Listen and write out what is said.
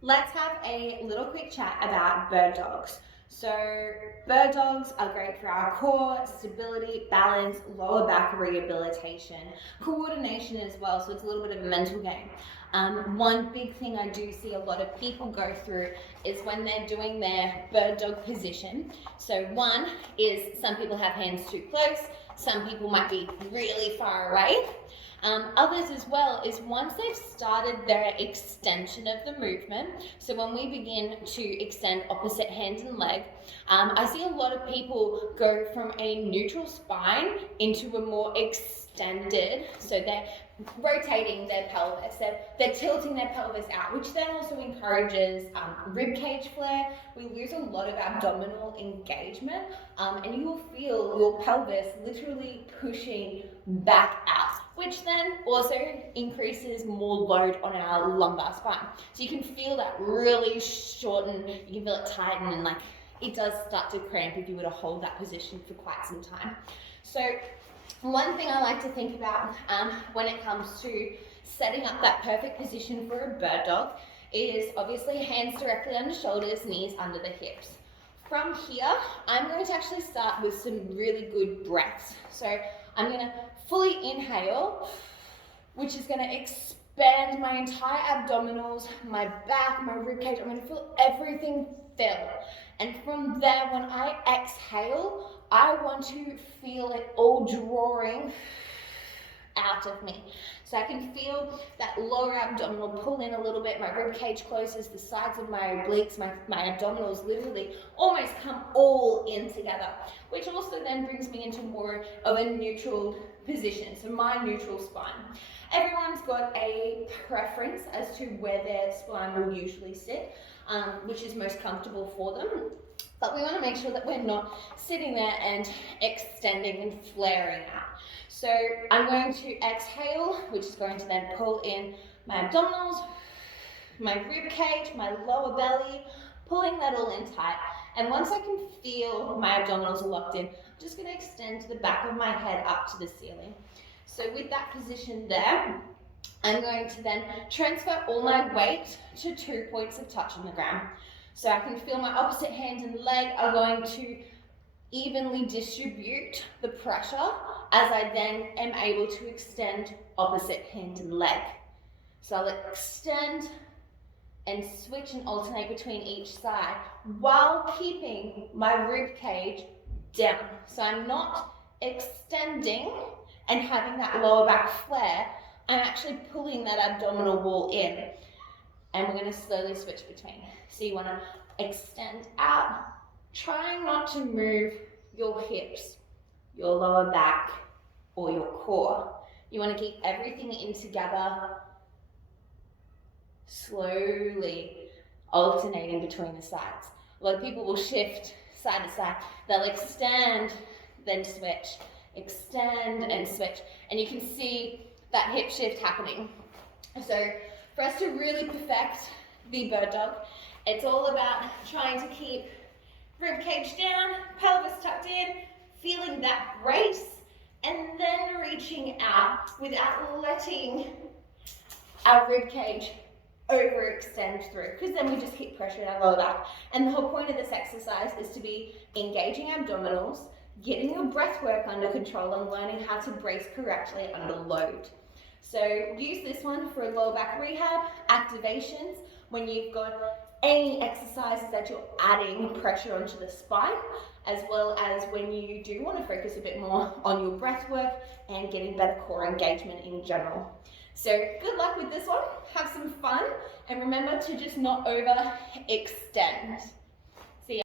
Let's have a little quick chat about bird dogs. So bird dogs are great for our core, stability, balance, lower back rehabilitation, coordination as well, so it's a little bit of a mental game. One big thing I do see a lot of people go through is when they're doing their bird dog position. So one is some people have hands too close, some people might be really far away. Others as well is once they've started their extension of the movement, so when we begin to extend opposite hand and leg, I see a lot of people go from a neutral spine into a more extended, so they're rotating their pelvis, they're tilting their pelvis out, which then also encourages rib cage flare. We lose a lot of abdominal engagement, and you will feel your pelvis literally pushing back out, which then also increases more load on our lumbar spine. So you can feel that really shorten, you can feel it tighten, and like it does start to cramp if you were to hold that position for quite some time. So one thing I like to think about when it comes to setting up that perfect position for a bird dog is obviously hands directly under shoulders, knees under the hips. From here, I'm going to actually start with some really good breaths. So I'm going to fully inhale, which is going to expand my entire abdominals, my back, my rib cage. I'm going to feel everything fill. And from there, when I exhale, I want to feel it all drawing out of me. So I can feel that lower abdominal pull in a little bit, my rib cage closes, the sides of my obliques, my abdominals literally almost come all in together, which also then brings me into more of a neutral position, so my neutral spine. Everyone's got a preference as to where their spine will usually sit, which is most comfortable for them. But we want to make sure that we're not sitting there and extending and flaring out. So I'm going to exhale, which is going to then pull in my abdominals, my rib cage, my lower belly, pulling that all in tight. And once I can feel my abdominals are locked in, I'm just going to extend the back of my head up to the ceiling. So with that position there, I'm going to then transfer all my weight to 2 points of touch on the ground. So I can feel my opposite hand and leg are going to evenly distribute the pressure as I then am able to extend opposite hand and leg. So I'll extend and switch and alternate between each side while keeping my rib cage down. So I'm not extending and having that lower back flare, I'm actually pulling that abdominal wall in. And we're going to slowly switch between. So you want to extend out, trying not to move your hips, your lower back, or your core. You want to keep everything in together, slowly alternating between the sides. A lot of people will shift side to side. They'll extend, then switch, extend and switch. And you can see that hip shift happening. So for us to really perfect the bird dog, it's all about trying to keep rib cage down, pelvis tucked in, feeling that brace, and then reaching out without letting our rib cage overextend through, because then we just keep pressure in our lower back. And the whole point of this exercise is to be engaging abdominals, getting your breath work under control, and learning how to brace correctly under load. So use this one for lower back rehab, activations, when you've got any exercises that you're adding pressure onto the spine, as well as when you do want to focus a bit more on your breath work and getting better core engagement in general. So good luck with this one, have some fun, and remember to just not overextend.